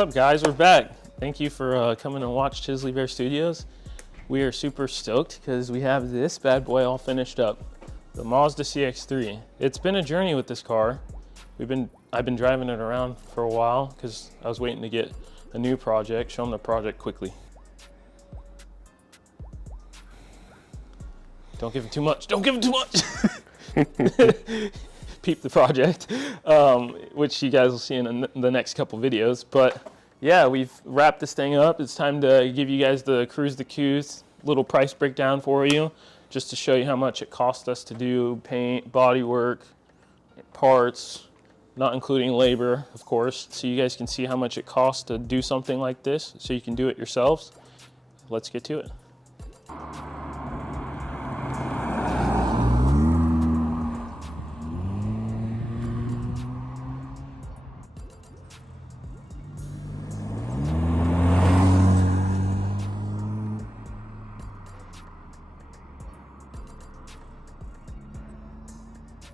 up, guys? We're back. Thank you for coming to watch Chisley Bear Studios. We are super stoked because we have this bad boy all finished up, the Mazda CX-3. It's been a journey with this car. I've been driving it around for a while because I was waiting to get a new project. Show them the project quickly. Don't give it too much. Don't give it too much. Peep the project, which you guys will see in the next couple videos. But yeah, we've wrapped this thing up. It's time to give you guys the Cruise the Q's little price breakdown for you, just to show you how much it cost us to do paint, body work, parts, not including labor, of course, so you guys can see how much it costs to do something like this, so you can do it yourselves. Let's get to it.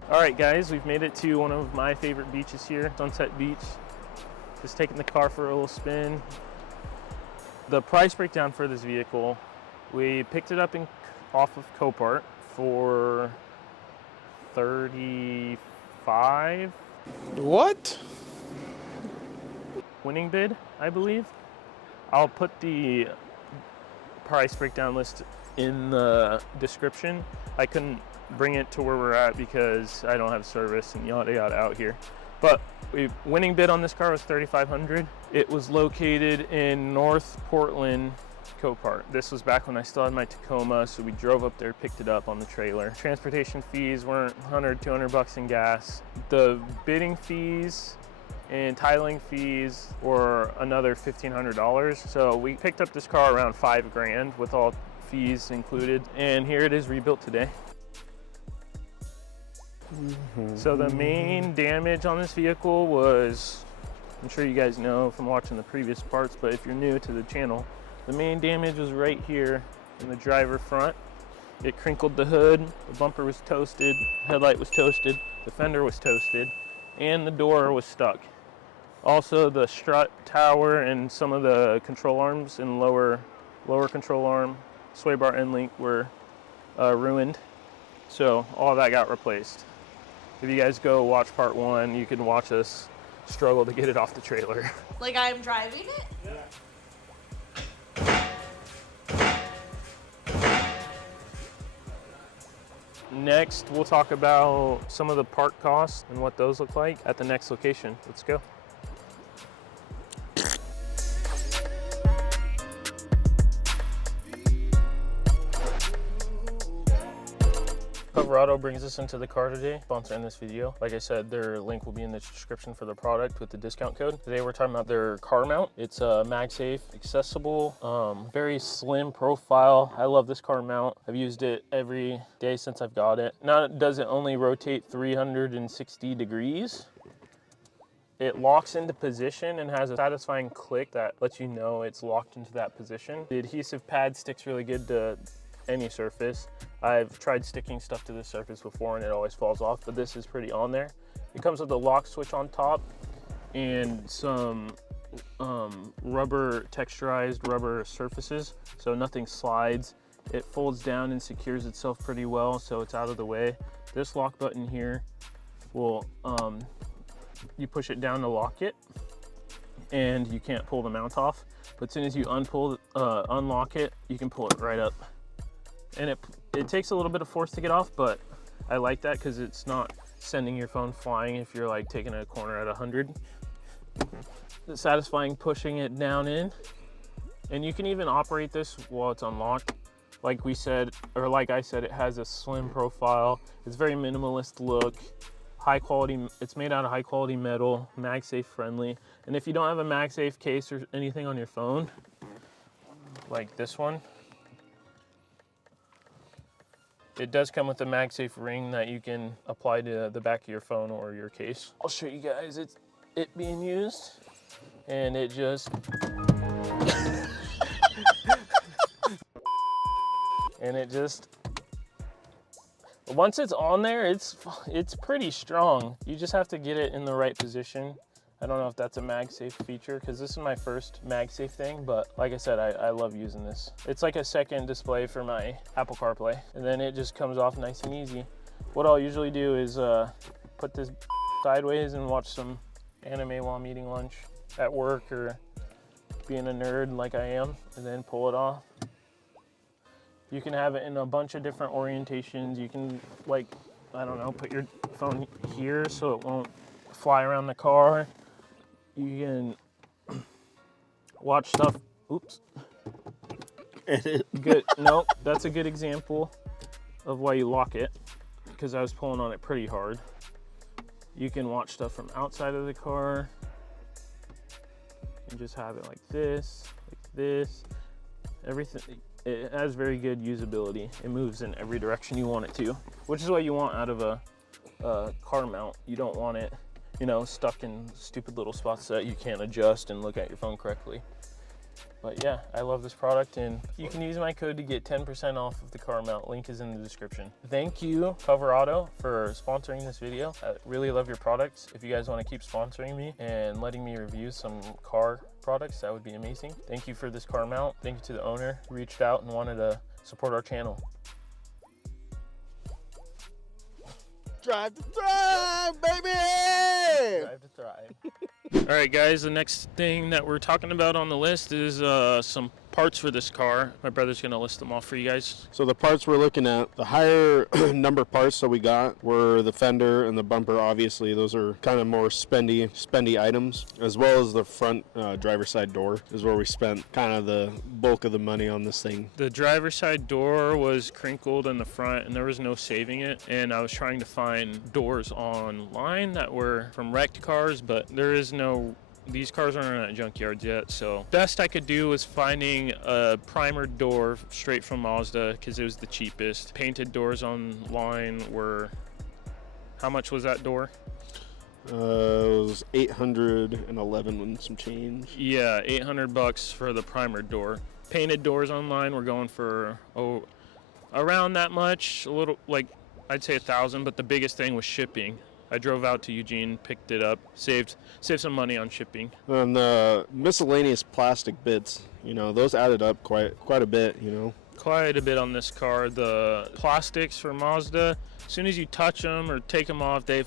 All right, guys, we've made it to one of my favorite beaches here, Sunset Beach. Just taking the car for a little spin. The price breakdown for this vehicle, we picked it up off of Copart for $35. What? Winning bid, I believe. I'll put the price breakdown list in the description. I couldn't bring it to where we're at because I don't have service and yada yada out here. But winning bid on this car was $3,500. It was located in North Portland, Copart. This was back when I still had my Tacoma, so we drove up there, picked it up on the trailer. Transportation fees weren't 100, 200 bucks in gas. The bidding fees and titling fees were another $1,500. So we picked up this car around $5,000 with all fees included. And here it is rebuilt today. So the main damage on this vehicle was, I'm sure you guys know from watching the previous parts, but if you're new to the channel, the main damage was right here in the driver front. It crinkled the hood, the bumper was toasted, headlight was toasted, the fender was toasted, and the door was stuck. Also, the strut tower and some of the control arms and lower control arm, sway bar end link were ruined. So all that got replaced. If you guys go watch part 1, you can watch us struggle to get it off the trailer. Like I'm driving it? Yeah. Next, we'll talk about some of the part costs and what those look like at the next location. Let's go. Coverado brings us into the car today, sponsoring this video. Like I said, their link will be in the description for the product with the discount code. Today we're talking about their car mount. It's MagSafe, accessible, very slim profile. I love this car mount. I've used it every day since I've got it. Not does it only rotate 360 degrees. It locks into position and has a satisfying click that lets you know it's locked into that position. The adhesive pad sticks really good to any surface. I've tried sticking stuff to this surface before and it always falls off, but this is pretty on there. It comes with a lock switch on top and some texturized rubber surfaces, so nothing slides. It folds down and secures itself pretty well, so it's out of the way. This lock button here will, you push it down to lock it and you can't pull the mount off, but as soon as you unlock it, you can pull it right up. And it takes a little bit of force to get off, but I like that because it's not sending your phone flying if you're like taking a corner at 100. It's satisfying pushing it down in. And you can even operate this while it's unlocked. Like we said, or like I said, it has a slim profile. It's very minimalist look, high quality. It's made out of high quality metal, MagSafe friendly. And if you don't have a MagSafe case or anything on your phone, like this one, it does come with a MagSafe ring that you can apply to the back of your phone or your case. I'll show you guys it being used, and it just once it's on there, it's pretty strong. You just have to get it in the right position. I don't know if that's a MagSafe feature because this is my first MagSafe thing, but like I said, I love using this. It's like a second display for my Apple CarPlay, and then it just comes off nice and easy. What I'll usually do is put this sideways and watch some anime while I'm eating lunch at work or being a nerd like I am, and then pull it off. You can have it in a bunch of different orientations. You can, like, I don't know, put your phone here so it won't fly around the car. You can watch stuff. Oops. Good. No, that's a good example of why you lock it, because I was pulling on it pretty hard. You can watch stuff from outside of the car. And just have it like this, everything. It has very good usability. It moves in every direction you want it to, which is what you want out of a car mount. You don't want it, you know, stuck in stupid little spots that you can't adjust and look at your phone correctly. But yeah, I love this product, and you can use my code to get 10% off of the car mount. Link is in the description. Thank you, Cover Auto, for sponsoring this video. I really love your products. If you guys want to keep sponsoring me and letting me review some car products, that would be amazing. Thank you for this car mount. Thank you to the owner who reached out and wanted to support our channel. Drive to thrive, baby! Drive to thrive. All right, guys, the next thing that we're talking about on the list is some parts for this car. My brother's gonna list them off for you guys. So the parts we're looking at, the higher number parts that we got were the fender and the bumper. Obviously, those are kind of more spendy items, as well as the front driver's side door is where we spent kind of the bulk of the money on this thing. The driver's side door was crinkled in the front, and there was no saving it. And I was trying to find doors online that were from wrecked cars, but there is no. These cars aren't at junkyards yet, so best I could do was finding a primer door straight from Mazda because it was the cheapest. Painted doors online were, how much was that door? It was $811 and some change. Yeah, $800 for the primer door. Painted doors online were going for around that much, a little, like I'd say $1,000, but the biggest thing was shipping. I drove out to Eugene, picked it up, saved some money on shipping. And the miscellaneous plastic bits, you know, those added up quite a bit, you know. Quite a bit on this car. The plastics for Mazda, as soon as you touch them or take them off, they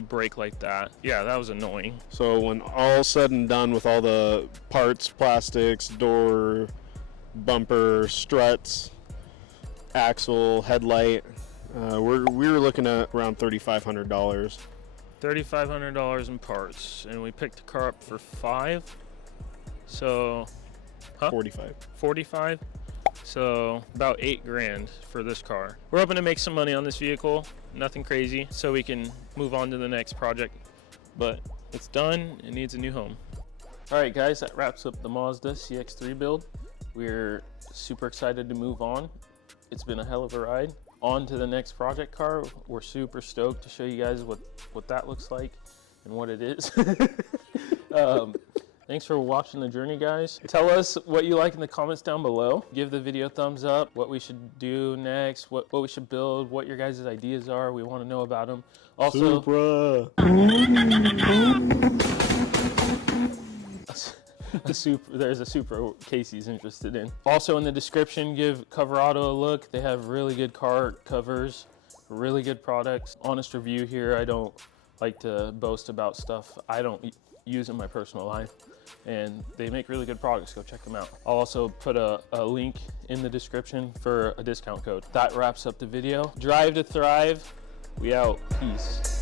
break like that. Yeah, that was annoying. So when all said and done with all the parts, plastics, door, bumper, struts, axle, headlight, we were looking at around $3,500. $3,500 in parts, and we picked the car up for $5. So, huh? 45. So about $8,000 for this car. We're hoping to make some money on this vehicle. Nothing crazy, so we can move on to the next project. But it's done. It needs a new home. All right, guys, that wraps up the Mazda CX-3 build. We're super excited to move on. It's been a hell of a ride. On to the next project car. We're super stoked to show you guys what that looks like and what it is. Thanks for watching the journey, guys. Tell us what you like in the comments down below. Give the video a thumbs up, what we should do next, what we should build, what your guys' ideas are. We want to know about them. Also, Supra. there's a Supra Casey's interested in. Also in the description, give Cover Auto a look. They have really good car covers, really good products. Honest review here. I don't like to boast about stuff I don't use in my personal life, and they make really good products. Go check them out. I'll also put a link in the description for a discount code. That wraps up the video. Drive to thrive. We out. Peace.